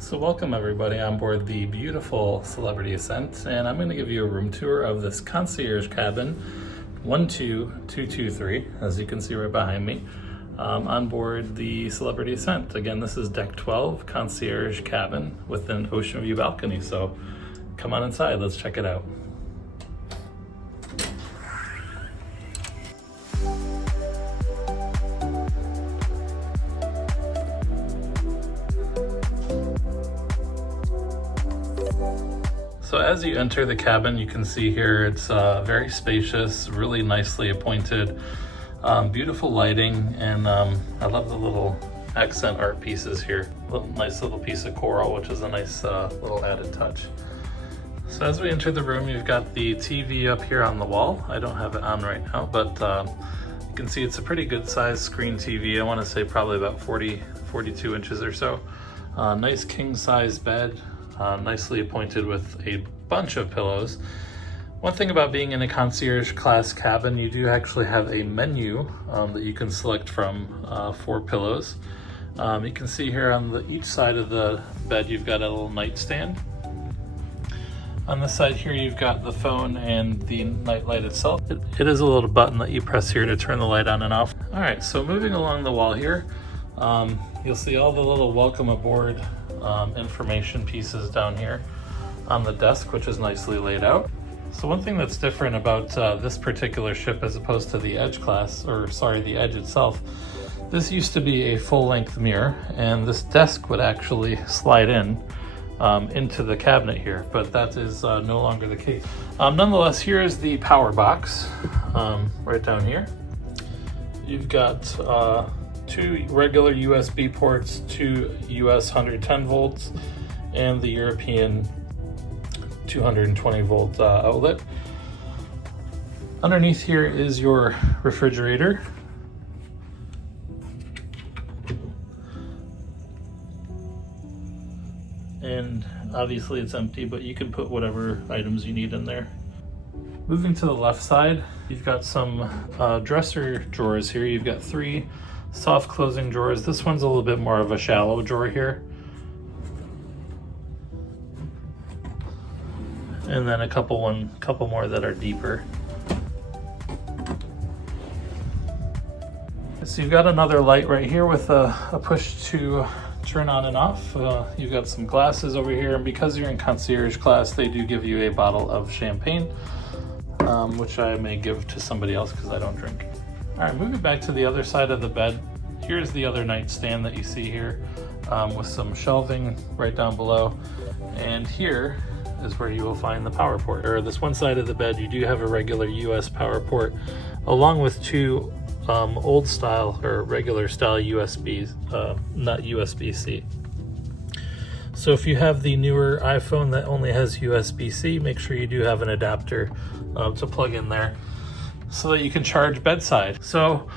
So welcome everybody on board the beautiful Celebrity Ascent, and I'm going to give you a room tour of this Concierge cabin 12223, as you can see right behind me, on board the Celebrity Ascent. Again, this is deck 12, Concierge cabin with an ocean view balcony, so come on inside, let's check it out. So as you enter the cabin, you can see here it's very spacious, really nicely appointed, beautiful lighting, and I love the little accent art pieces here. Nice little piece of coral, which is a nice little added touch. So as we enter the room, you've got the TV up here on the wall. I don't have it on right now, but you can see it's a pretty good sized screen TV. I want to say probably about 42 inches or so. Nice king size bed. Nicely appointed with a bunch of pillows. One thing about being in a concierge class cabin, you do actually have a menu that you can select from for pillows. You can see here on each side of the bed you've got a little nightstand. On this side here you've got the phone and the night light itself. It is a little button that you press here to turn the light on and off. Alright, so moving along the wall here, you'll see all the little welcome aboard information pieces down here on the desk, which is nicely laid out. So one thing that's different about this particular ship as opposed to the Edge class, or sorry, the Edge itself, this used to be a full-length mirror, and this desk would actually slide in into the cabinet here, but that is no longer the case. Nonetheless, here is the power box right down here. You've got two regular USB ports, two US 110 volts, and the European 220 volt outlet. Underneath here is your refrigerator. And obviously it's empty, but you can put whatever items you need in there. Moving to the left side, you've got some dresser drawers here. You've got three soft closing drawers. This one's a little bit more of a shallow drawer here. And then a couple more that are deeper. So you've got another light right here with a push to turn on and off. You've got some glasses over here, and because you're in concierge class, they do give you a bottle of champagne, which I may give to somebody else because I don't drink. All right, moving back to the other side of the bed, here's the other nightstand that you see here with some shelving right down below. And here is where you will find the power port. Or this one side of the bed, you do have a regular US power port along with two old style or regular style USBs, not USB-C. So if you have the newer iPhone that only has USB-C, make sure you do have an adapter to plug in there so that you can charge bedside. So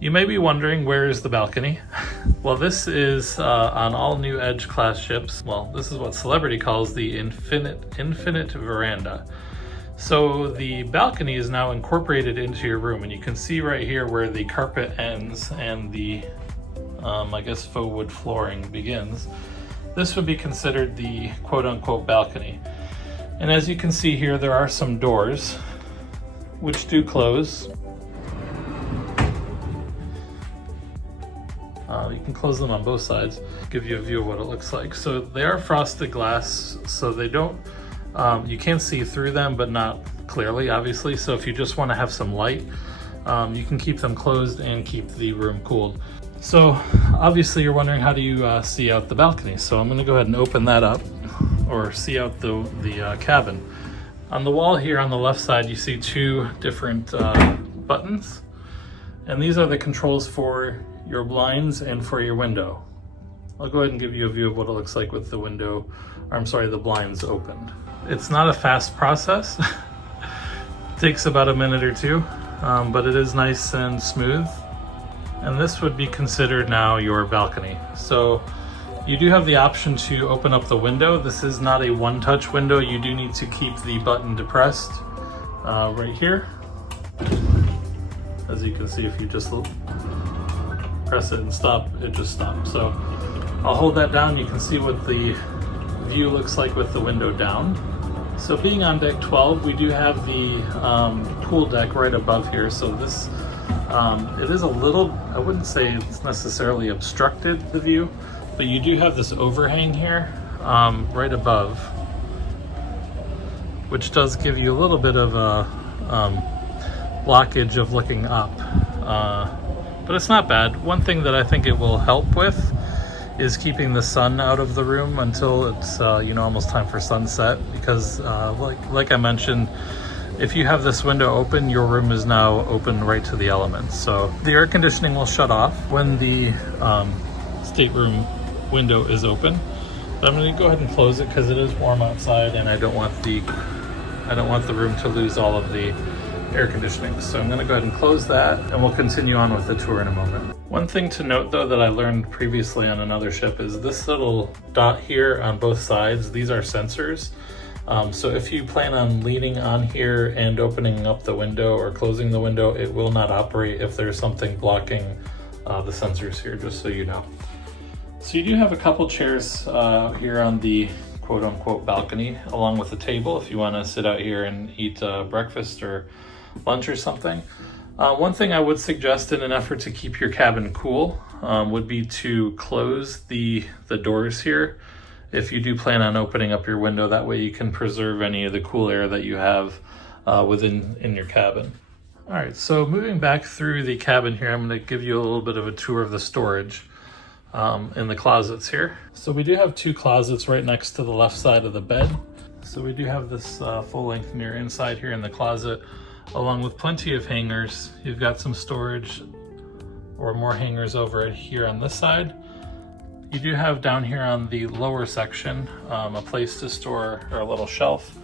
you may be wondering, where is the balcony? Well, this is on all new Edge class ships. Well, this is what Celebrity calls the infinite veranda. So the balcony is now incorporated into your room, and you can see right here where the carpet ends and the I guess faux wood flooring begins. This would be considered the quote-unquote balcony. And as you can see here, there are some doors which do close. You can close them on both sides, give you a view of what it looks like. So they are frosted glass, so they don't, you can see through them, but not clearly, obviously. So if you just want to have some light, you can keep them closed and keep the room cooled. So obviously you're wondering, how do you see out the balcony? So I'm going to go ahead and open that up, or see out the cabin. On the wall here on the left side, you see two different buttons, and these are the controls for your blinds and for your window. I'll go ahead and give you a view of what it looks like with the window, or I'm sorry, the blinds opened. It's not a fast process. It takes about a minute or two, but it is nice and smooth. And this would be considered now your balcony. So you do have the option to open up the window. This is not a one-touch window. You do need to keep the button depressed right here. As you can see, if you just press it and stop, it just stops. So I'll hold that down. You can see what the view looks like with the window down. So being on deck 12, we do have the pool deck right above here. So this, it is a little, I wouldn't say it's necessarily obstructed the view, but you do have this overhang here right above, which does give you a little bit of a blockage of looking up. But it's not bad. One thing that I think it will help with is keeping the sun out of the room until it's you know, almost time for sunset, because like I mentioned, if you have this window open, your room is now open right to the elements. So the air conditioning will shut off when the stateroom window is open. But I'm going to go ahead and close it because it is warm outside, and I don't want the room to lose all of the air conditioning. So I'm going to go ahead and close that, and we'll continue on with the tour in a moment. One thing to note though that I learned previously on another ship is this little dot here on both sides, these are sensors. So if you plan on leaning on here and opening up the window or closing the window, it will not operate if there's something blocking the sensors here, just so you know. So you do have a couple chairs here on the quote-unquote balcony, along with a table if you want to sit out here and eat breakfast or lunch or something. One thing I would suggest in an effort to keep your cabin cool would be to close the doors here if you do plan on opening up your window. That way you can preserve any of the cool air that you have in your cabin. All right, so moving back through the cabin here, I'm going to give you a little bit of a tour of the storage in the closets here. So we do have two closets right next to the left side of the bed. So we do have this full-length mirror inside here in the closet, along with plenty of hangers. You've got some storage or more hangers over here on this side. You do have down here on the lower section a place to store, or a little shelf,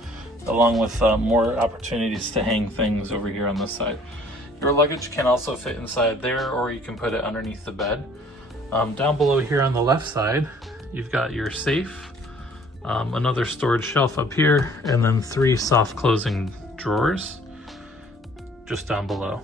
along with more opportunities to hang things over here on this side. Your luggage can also fit inside there, or you can put it underneath the bed. Down below here on the left side, you've got your safe, another storage shelf up here, and then 3 soft closing drawers just down below.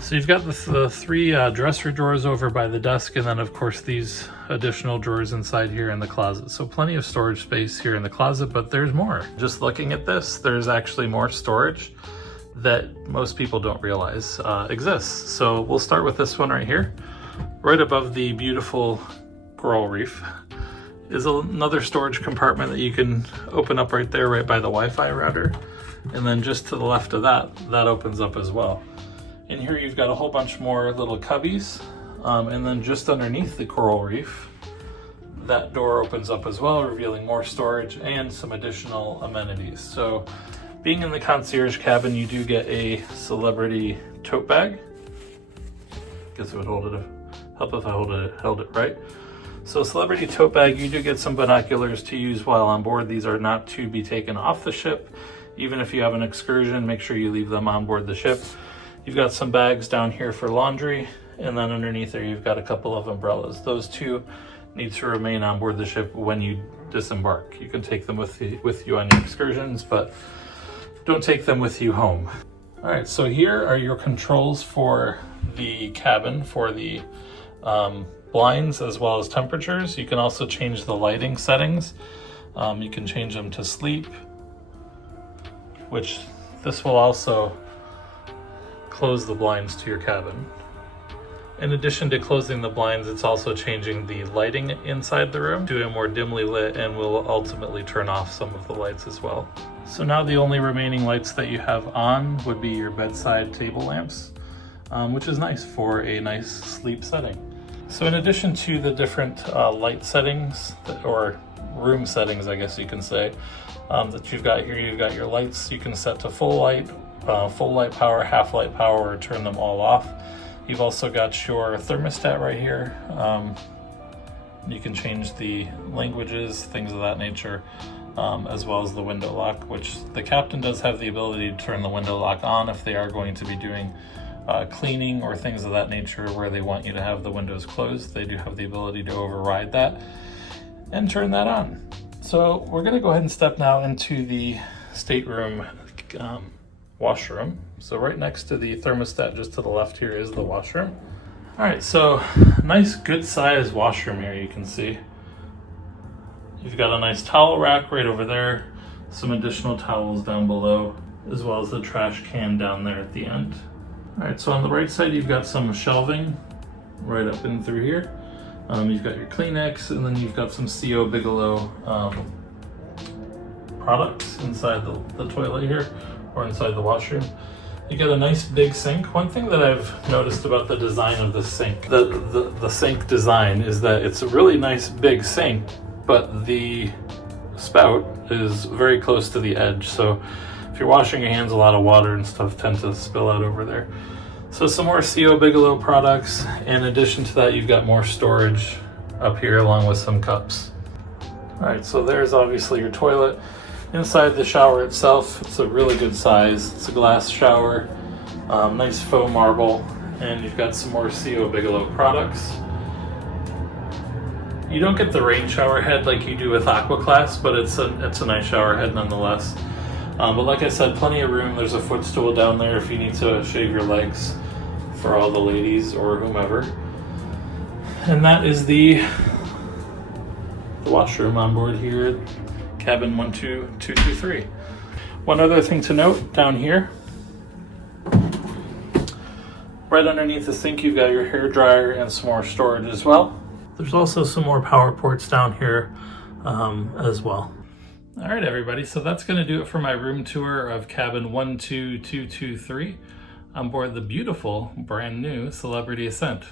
So you've got the 3 dresser drawers over by the desk, and then of course these additional drawers inside here in the closet. So plenty of storage space here in the closet, but there's more. Just looking at this, there's actually more storage that most people don't realize exists. So we'll start with this one right here. Right above the beautiful coral reef is another storage compartment that you can open up right there, right by the Wi-Fi router. And then just to the left of that opens up as well. In here you've got a whole bunch more little cubbies, and then just underneath the coral reef, that door opens up as well, revealing more storage and some additional amenities. So being in the concierge cabin, you do get a Celebrity tote bag. Guess it would help if I held it right. So Celebrity tote bag, you do get some binoculars to use while on board. These are not to be taken off the ship. Even if you have an excursion, make sure you leave them on board the ship. You've got some bags down here for laundry, and then underneath there you've got a couple of umbrellas. Those two need to remain on board the ship when you disembark. You can take them with you on your excursions, but don't take them with you home. All right, so here are your controls for the cabin, for the blinds as well as temperatures. You can also change the lighting settings. You can change them to sleep, which this will also close the blinds to your cabin. In addition to closing the blinds, it's also changing the lighting inside the room to a more dimly lit, and will ultimately turn off some of the lights as well. So now the only remaining lights that you have on would be your bedside table lamps, which is nice for a nice sleep setting. So in addition to the different light settings, or room settings, I guess you can say, that you've got here, you've got your lights you can set to full light power, half light power, or turn them all off. You've also got your thermostat right here. You can change the languages, things of that nature, as well as the window lock, which the captain does have the ability to turn the window lock on if they are going to be doing cleaning or things of that nature where they want you to have the windows closed. They do have the ability to override that and turn that on. So we're going to go ahead and step now into the stateroom washroom. So right next to the thermostat, just to the left here, is the washroom. All right, so nice good sized washroom here, you can see. You've got a nice towel rack right over there, some additional towels down below, as well as the trash can down there at the end. All right, so on the right side, you've got some shelving right up in through here. You've got your Kleenex, and then you've got some CO Bigelow products inside the toilet here, or inside the washroom. You got a nice big sink. One thing that I've noticed about the design of the sink, the sink design, is that it's a really nice big sink, but the spout is very close to the edge. So if you're washing your hands, a lot of water and stuff tend to spill out over there. So some more CO Bigelow products. In addition to that, you've got more storage up here along with some cups. All right, so there's obviously your toilet. Inside the shower itself, it's a really good size. It's a glass shower, nice faux marble, and you've got some more CO Bigelow products. You don't get the rain shower head like you do with Aqua Class, but it's a nice shower head nonetheless. But like I said, plenty of room. There's a footstool down there if you need to shave your legs for all the ladies or whomever. And that is the washroom on board here at cabin 12223. One other thing to note down here, right underneath the sink, you've got your hair dryer and some more storage as well. There's also some more power ports down here as well. All right, everybody, so that's going to do it for my room tour of cabin 12223 on board the beautiful brand new Celebrity Ascent.